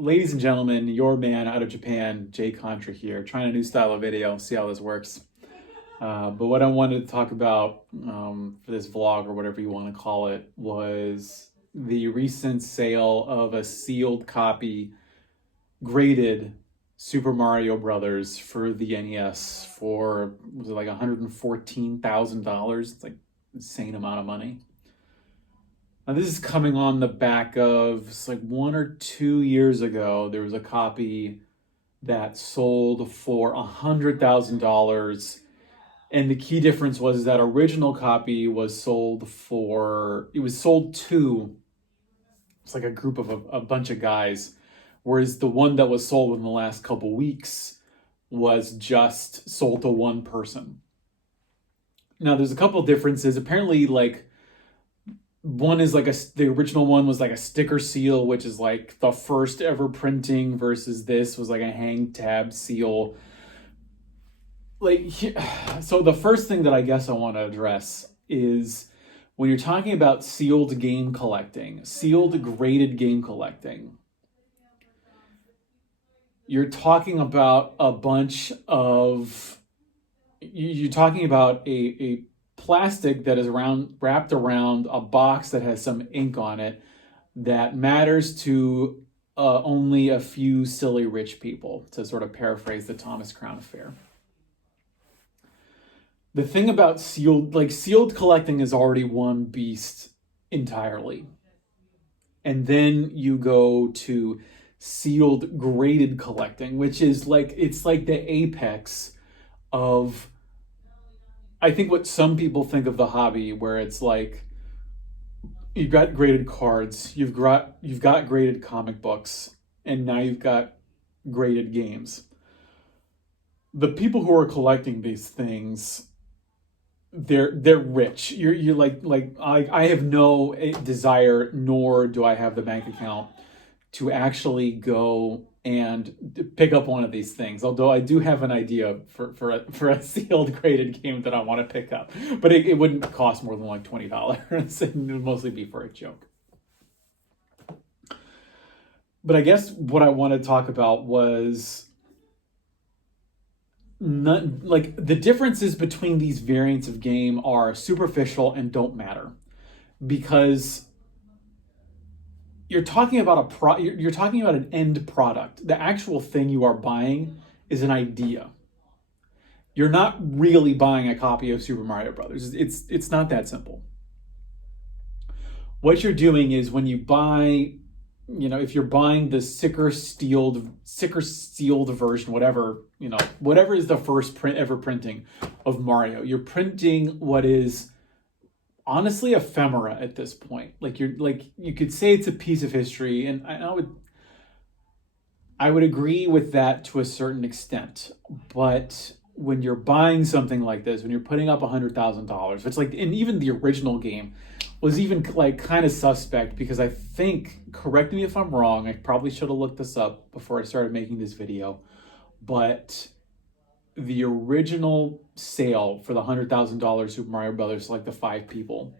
Ladies and gentlemen, your man out of Japan, Jay Contra here, trying a new style of video, see how this works. But what I wanted to talk about for this vlog, or whatever you want to call it, was the recent sale of a sealed copy, graded Super Mario Brothers for the NES for, was it like $114,000? It's like insane amount of money. Now, this is coming on the back of, it's like 1 or 2 years ago, there was a copy that sold for $100,000. And the key difference was that original copy was sold to, it's like a group of a bunch of guys. Whereas the one that was sold in the last couple weeks was just sold to one person. Now, there's a couple differences. Apparently, like, one is like the original one was like a sticker seal, which is like the first ever printing, versus this was like a hang tab seal. So the first thing that I guess I want to address is when you're talking about sealed game collecting, sealed graded game collecting, you're talking about you're talking about a plastic that is wrapped around a box that has some ink on it that matters to only a few silly rich people, to sort of paraphrase the Thomas Crown Affair. The thing about sealed collecting is already one beast entirely. And then you go to sealed graded collecting, which is it's like the apex of, I think, what some people think of the hobby, where it's like you've got graded cards, you've got graded comic books, and now you've got graded games. The people who are collecting these things, they're rich. You're like I have no desire, nor do I have the bank account to actually go and pick up one of these things. Although I do have an idea for a sealed graded game that I want to pick up, but it wouldn't cost more than like $20. It would mostly be for a joke. But I guess what I want to talk about was the differences between these variants of game are superficial and don't matter, because you're talking about you're talking about an end product. The actual thing you are buying is an idea. You're not really buying a copy of Super Mario Brothers. It's not that simple. What you're doing is, when you buy, if you're buying the sticker sealed version, whatever is the first ever printing of Mario, you're printing what is honestly ephemera at this point. You could say it's a piece of history, and I would agree with that to a certain extent. But when you're buying something like this, when you're putting up $100,000, it's like, and even the original game was even kind of suspect, because I think, correct me if I'm wrong, I probably should have looked this up before I started making this video, but the original sale for the $100,000 Super Mario Brothers, like the 5 people,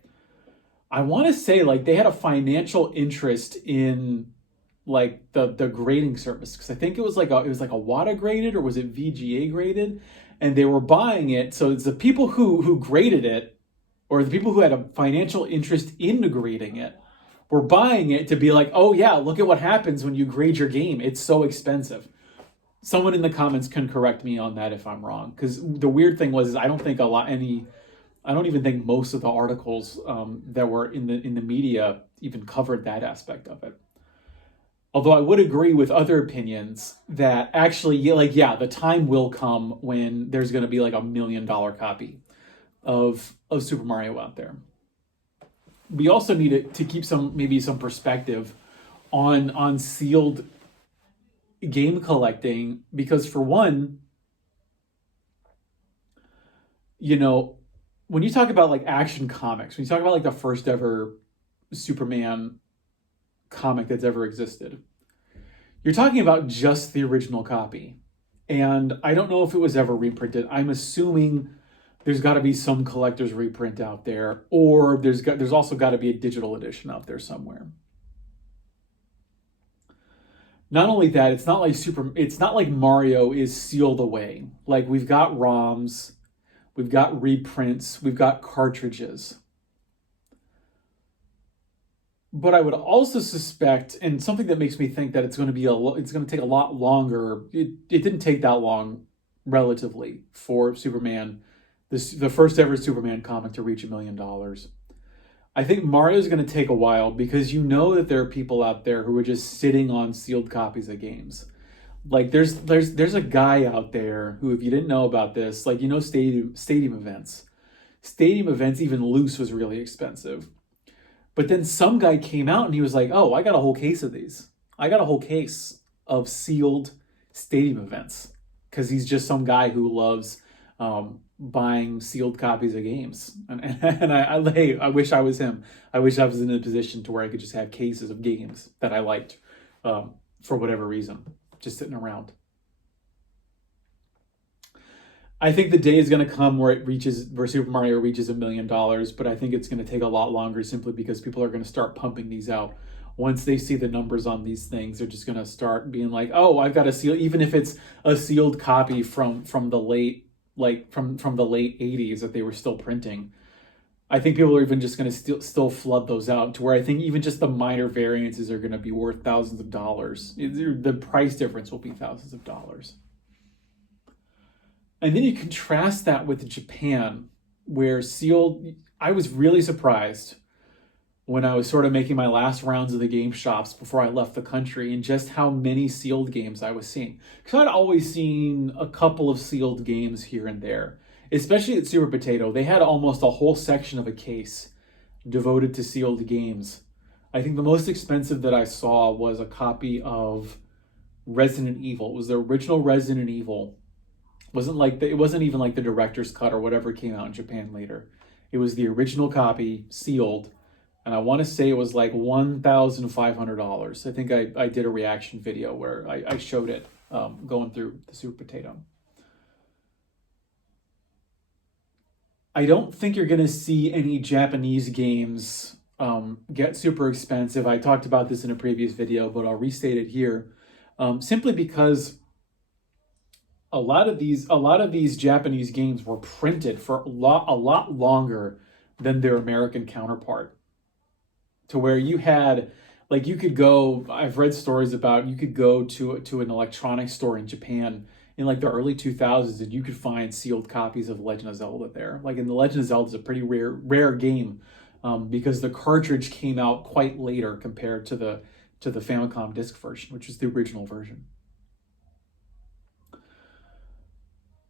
I want to say they had a financial interest in the grading service, because I think it was like a WATA graded, or was it VGA graded, and they were buying it. So it's the people who graded it, or the people who had a financial interest in grading it, were buying it to be like, oh yeah, look at what happens when you grade your game. It's so expensive. Someone in the comments can correct me on that if I'm wrong, because the weird thing was, I don't even think most of the articles that were in the media even covered that aspect of it. Although I would agree with other opinions that actually, the time will come when there's going to be like $1 million copy of Super Mario out there. We also need to keep some perspective on sealed game collecting, because for one, when you talk about Action Comics, when you talk about the first ever Superman comic that's ever existed, you're talking about just the original copy. And I don't know if it was ever reprinted. I'm assuming there's got to be some collector's reprint out there, or there's also got to be a digital edition out there somewhere. Not only that, it's not like Mario is sealed away. Like we've got ROMs, we've got reprints, we've got cartridges. But I would also suspect, and something that makes me think that it's going to take a lot longer. It didn't take that long, relatively, for Superman, the first ever Superman comic to reach $1 million. I think Mario's going to take a while because you know that there are people out there who are just sitting on sealed copies of games. Like there's a guy out there who, if you didn't know about this, like stadium events. Stadium events, even loose, was really expensive. But then some guy came out and he was like, "Oh, I got a whole case of these. I got a whole case of sealed stadium events," because he's just some guy who loves buying sealed copies of games. Hey, I wish I was him. I wish I was in a position to where I could just have cases of games that I liked for whatever reason, just sitting around. I think the day is going to come where Super Mario reaches $1 million, but I think it's going to take a lot longer simply because people are going to start pumping these out. Once they see the numbers on these things, they're just going to start being like, "Oh, I've got a seal," even if it's a sealed copy from the late from the late 80s that they were still printing. I think people are even just going to still flood those out to where I think even just the minor variances are going to be worth thousands of dollars. The price difference will be thousands of dollars. And then you contrast that with Japan, where sealed, I was really surprised when I was sort of making my last rounds of the game shops before I left the country and just how many sealed games I was seeing. Because I'd always seen a couple of sealed games here and there, especially at Super Potato. They had almost a whole section of a case devoted to sealed games. I think the most expensive that I saw was a copy of Resident Evil. It was the original Resident Evil. It wasn't even like the director's cut or whatever came out in Japan later. It was the original copy, sealed, and I want to say it was like $1,500. I think I did a reaction video where I showed it going through the Super Potato. I don't think you're going to see any Japanese games get super expensive. I talked about this in a previous video, but I'll restate it here, simply because a lot of these Japanese games were printed for a lot longer than their American counterpart. To where you had, like, you could go, I've read stories about, you could go to an electronics store in Japan in like the early 2000s and you could find sealed copies of Legend of Zelda there. Like, in the Legend of Zelda is a pretty rare game because the cartridge came out quite later compared to the Famicom disc version, which is the original version.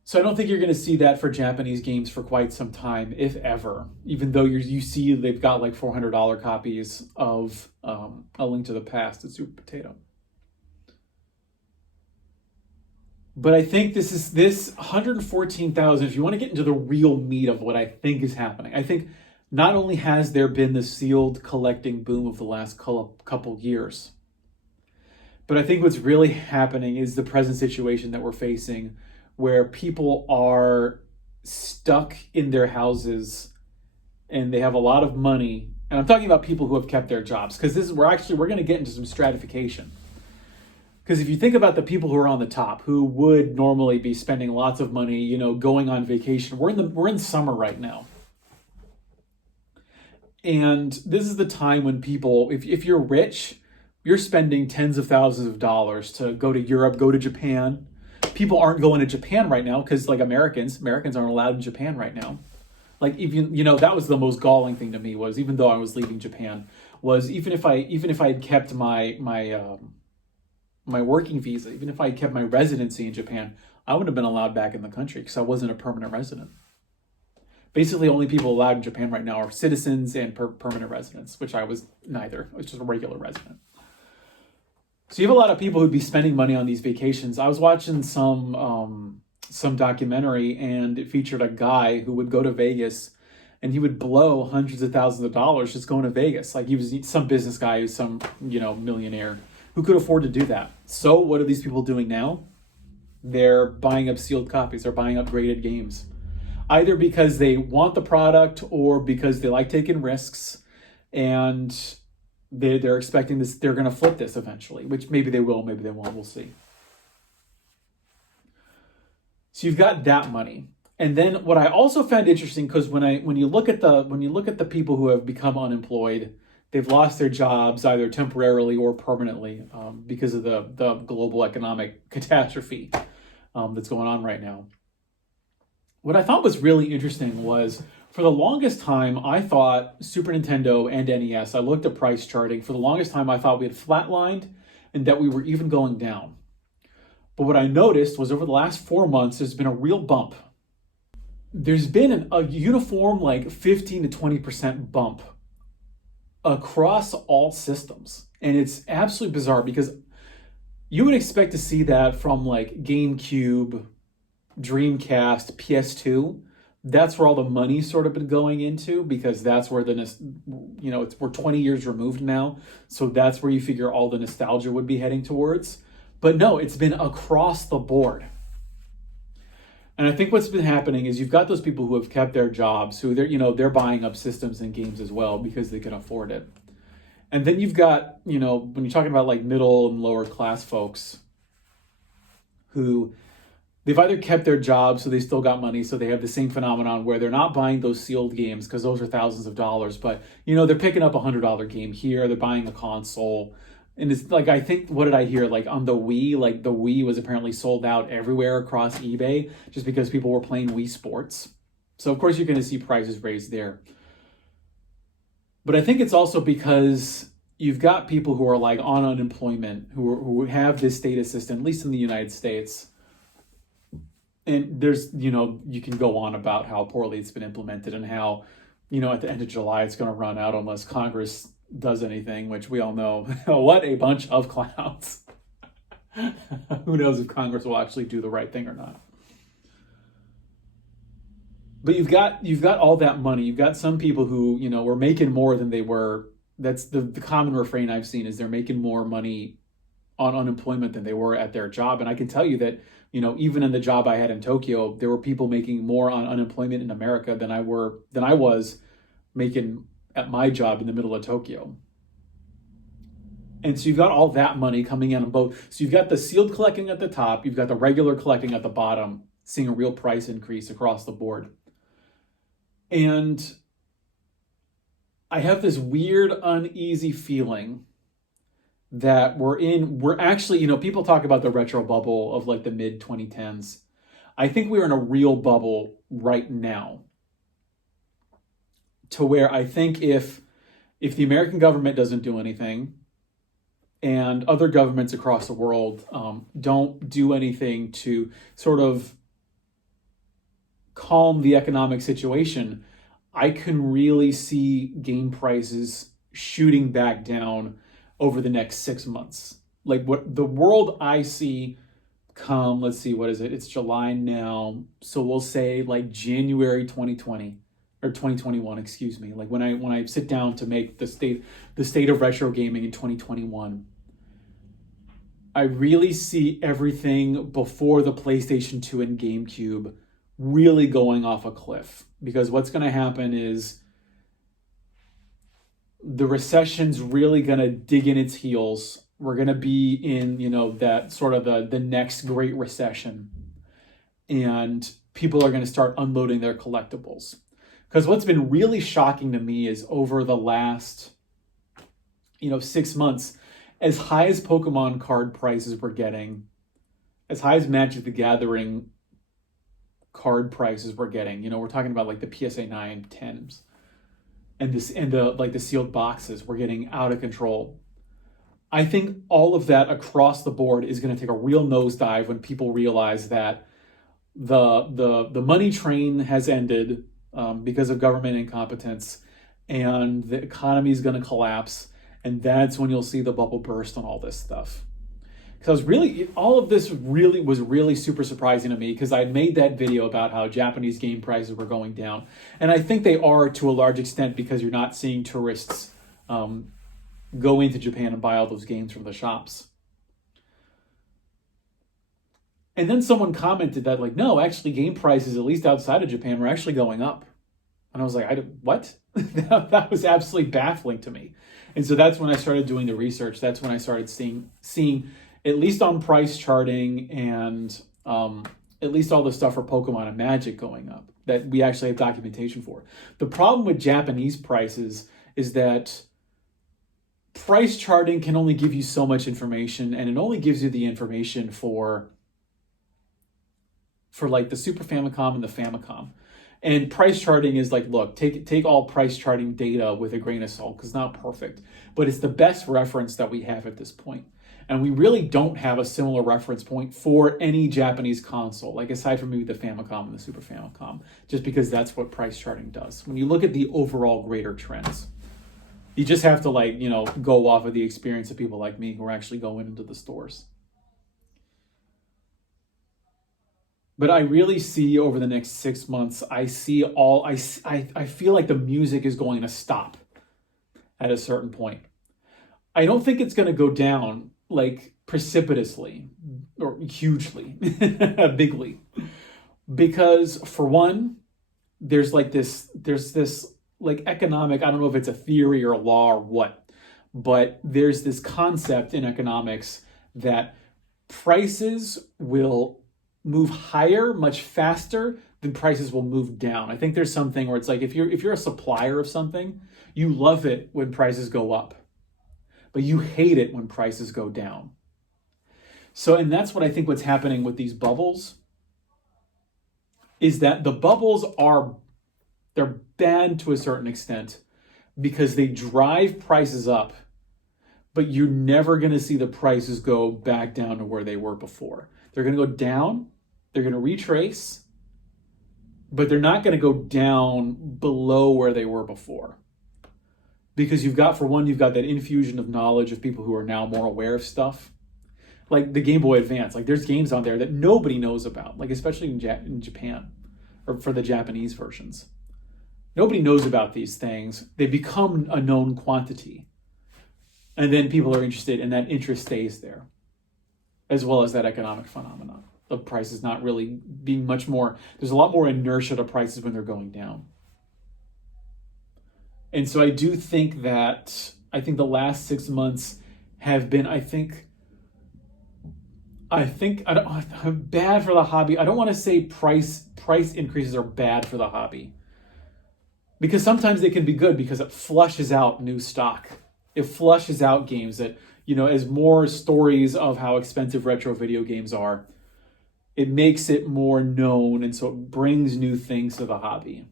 So I don't think you're going to see that for Japanese games for quite some time, if ever. Even though you see they've got like $400 copies of A Link to the Past at Super Potato. But I think this 114,000. If you want to get into the real meat of what I think is happening, I think not only has there been the sealed collecting boom of the last couple years, but I think what's really happening is the present situation that we're facing, where people are stuck in their houses and they have a lot of money. And I'm talking about people who have kept their jobs, because we're going to get into some stratification. Because if you think about the people who are on the top, who would normally be spending lots of money, going on vacation, we're in summer right now. And this is the time when people, if you're rich, you're spending tens of thousands of dollars to go to Europe, go to Japan. People aren't going to Japan right now because, like, Americans aren't allowed in Japan right now. Like, even, that was the most galling thing to me, was even though I was leaving Japan, was even if I had kept my working visa, even if I had kept my residency in Japan, I wouldn't have been allowed back in the country because I wasn't a permanent resident. Basically, only people allowed in Japan right now are citizens and permanent residents, which I was neither. I was just a regular resident. So you have a lot of people who'd be spending money on these vacations. I was watching some documentary, and it featured a guy who would go to Vegas and he would blow hundreds of thousands of dollars just going to Vegas. Like, he was some business guy who's some, millionaire who could afford to do that. So what are these people doing now? They're buying up sealed copies. They're buying upgraded games, either because they want the product or because they like taking risks. And They're expecting this. They're going to flip this eventually, which maybe they will, maybe they won't. We'll see. So you've got that money. And then what I also found interesting, because when you look at the people who have become unemployed, they've lost their jobs either temporarily or permanently because of the global economic catastrophe that's going on right now. What I thought was really interesting was, for the longest time, I thought Super Nintendo and NES, I looked at price charting. For the longest time, I thought we had flatlined and that we were even going down. But what I noticed was over the last 4 months, there's been a real bump. There's been a uniform like 15 to 20% bump across all systems. And it's absolutely bizarre because you would expect to see that from like GameCube, Dreamcast, PS2. That's where all the money's sort of been going into, because that's where we're 20 years removed now. So that's where you figure all the nostalgia would be heading towards. But no, it's been across the board. And I think what's been happening is you've got those people who have kept their jobs, who they're buying up systems and games as well because they can afford it. And then you've got, when you're talking about like middle and lower class folks who they've either kept their jobs so they still got money, so they have the same phenomenon where they're not buying those sealed games because those are thousands of dollars, but they're picking up $100 game here, they're buying a console. And it's like, I think, what did I hear? Like on the Wii, like the Wii was apparently sold out everywhere across eBay just because people were playing Wii Sports. So of course you're going to see prices raised there. But I think it's also because you've got people who are like on unemployment, who have this state assistance, at least in the United States. And there's, you can go on about how poorly it's been implemented and how, at the end of July, it's going to run out unless Congress does anything, which we all know what a bunch of clowns. Who knows if Congress will actually do the right thing or not. But you've got all that money. You've got some people who, were making more than they were. That's the common refrain I've seen, is they're making more money on unemployment than they were at their job. And I can tell you that, even in the job I had in Tokyo, there were people making more on unemployment in America than I was making at my job in the middle of Tokyo. And so you've got all that money coming in on both. So you've got the sealed collecting at the top, you've got the regular collecting at the bottom, seeing a real price increase across the board. And I have this weird, uneasy feeling that we're actually, people talk about the retro bubble of like the mid 2010s. I think we're in a real bubble right now, to where I think if the American government doesn't do anything and other governments across the world don't do anything to sort of calm the economic situation, I can really see game prices shooting back down over the next 6 months. Like what the world I see come, let's see, what is it? It's July now. So we'll say like January 2020 or 2021, excuse me. Like when I sit down to make the state of retro gaming in 2021, I really see everything before the PlayStation 2 and GameCube really going off a cliff. Because what's going to happen is the recession's really going to dig in its heels. We're going to be in, that sort of the next great recession. And people are going to start unloading their collectibles. Because what's been really shocking to me is over the last, 6 months, as high as Pokemon card prices were getting, as high as Magic the Gathering card prices were getting, we're talking about like the PSA 9 10s and the sealed boxes were getting out of control. I think all of that across the board is going to take a real nosedive when people realize that the money train has ended because of government incompetence, and the economy is going to collapse, and that's when you'll see the bubble burst on all this stuff. Because all of this was really super surprising to me, because I made that video about how Japanese game prices were going down. And I think they are to a large extent because you're not seeing tourists go into Japan and buy all those games from the shops. And then someone commented that, like, no, actually game prices, at least outside of Japan, were actually going up. And I was like, what? That was absolutely baffling to me. And so that's when I started doing the research. That's when I started seeing at least on price charting and at least all the stuff for Pokemon and Magic going up that we actually have documentation for. The problem with Japanese prices is that price charting can only give you so much information, and it only gives you the information for like the Super Famicom and the Famicom. And price charting is like, look, take all price charting data with a grain of salt, because it's not perfect, but it's the best reference that we have at this point. And we really don't have a similar reference point for any Japanese console, like aside from maybe the Famicom and the Super Famicom, just because that's what price charting does. When you look at the overall greater trends, you just have to go off of the experience of people like me who are actually going into the stores. But I really see over the next 6 months, I feel like the music is going to stop at a certain point. I don't think it's going to go down like precipitously or hugely, bigly. Because for one, there's this like economic, I don't know if it's a theory or a law or what, but there's this concept in economics that prices will move higher much faster than prices will move down. I think there's something where it's like if you're a supplier of something, you love it when prices go up, but you hate it when prices go down. So, and that's what I think what's happening with these bubbles is that the bubbles they're bad to a certain extent because they drive prices up, but you're never going to see the prices go back down to where they were before. They're going to go down, they're going to retrace, but they're not going to go down below where they were before. Because you've got that infusion of knowledge of people who are now more aware of stuff. Like the Game Boy Advance, like there's games on there that nobody knows about, like especially in Japan, or for the Japanese versions. Nobody knows about these things. They become a known quantity. And then people are interested, and that interest stays there, as well as that economic phenomenon of prices not really being much more. There's a lot more inertia to prices when they're going down. And so I do think that, the last 6 months have been, bad for the hobby. I don't want to say price increases are bad for the hobby, because sometimes they can be good because it flushes out new stock. It flushes out games that, as more stories of how expensive retro video games are, it makes it more known, and so it brings new things to the hobby.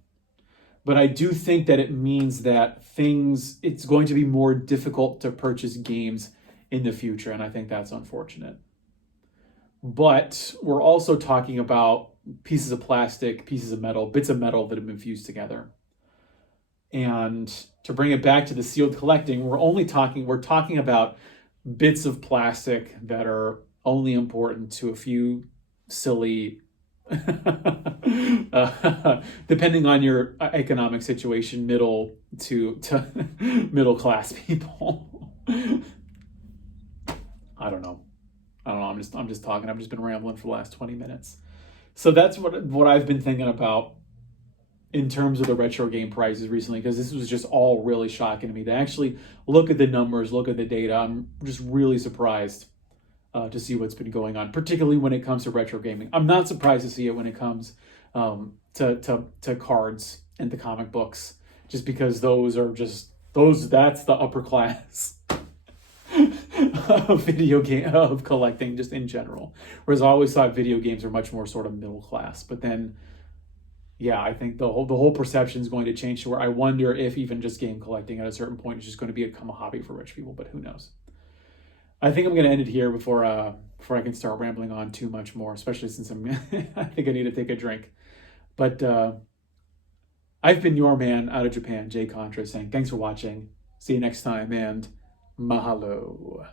But I do think that it means that it's going to be more difficult to purchase games in the future, and I think that's unfortunate. But we're also talking about pieces of plastic, pieces of metal, bits of metal that have been fused together. And to bring it back to the sealed collecting, we're talking about bits of plastic that are only important to a few silly, depending on your economic situation, middle to middle class people. I don't know. I'm just talking. I've just been rambling for the last 20 minutes. So that's what I've been thinking about in terms of the retro game prices recently, because this was just all really shocking to me. To actually look at the numbers, look at the data, I'm just really surprised to see what's been going on, particularly when it comes to retro gaming. I'm not surprised to see it when it comes to cards and the comic books, just because that's the upper class of video game of collecting just in general. Whereas I always thought video games are much more sort of middle class, but then. Yeah, I think the whole perception is going to change to where I wonder if even just game collecting at a certain point is just going to become a hobby for rich people, but who knows? I think I'm going to end it here before I can start rambling on too much more, especially since I think I need to take a drink. But I've been your man out of Japan, Jay Contra, saying thanks for watching. See you next time, and mahalo.